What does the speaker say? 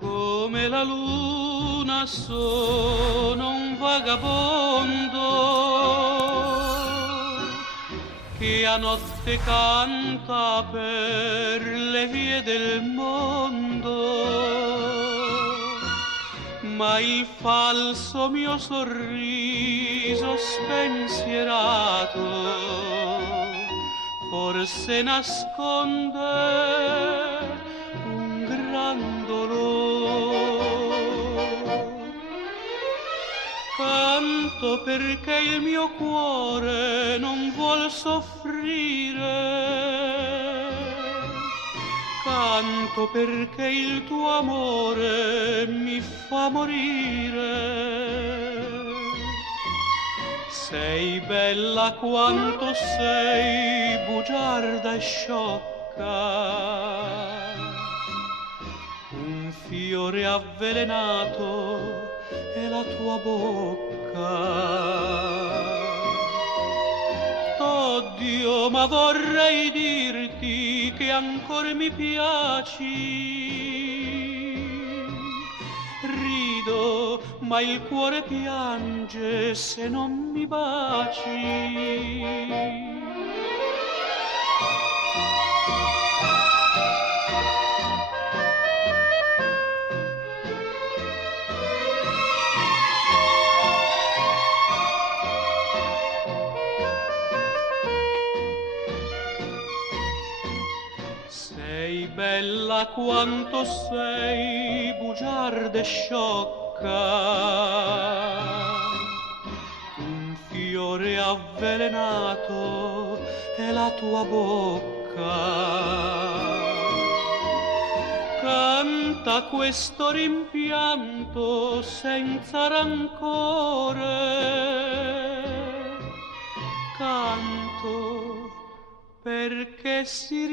Come la luna sono un vagabondo che a notte canta per le vie del mondo, ma il falso mio sorriso spensierato forse nasconde un gran dolore. Canto perché il mio cuore non vuol soffrire, canto perché il tuo amore mi fa morire. Sei bella quanto sei bugiarda e sciocca, un fiore avvelenato è la tua bocca. Oddio, ma vorrei dirti che ancora mi piaci. Rido, ma il cuore piange se non mi baci. Sei bella quanto sei bugiarda e sciocca, un fiore avvelenato è la tua bocca. Canta questo rimpianto senza rancore, canto perché si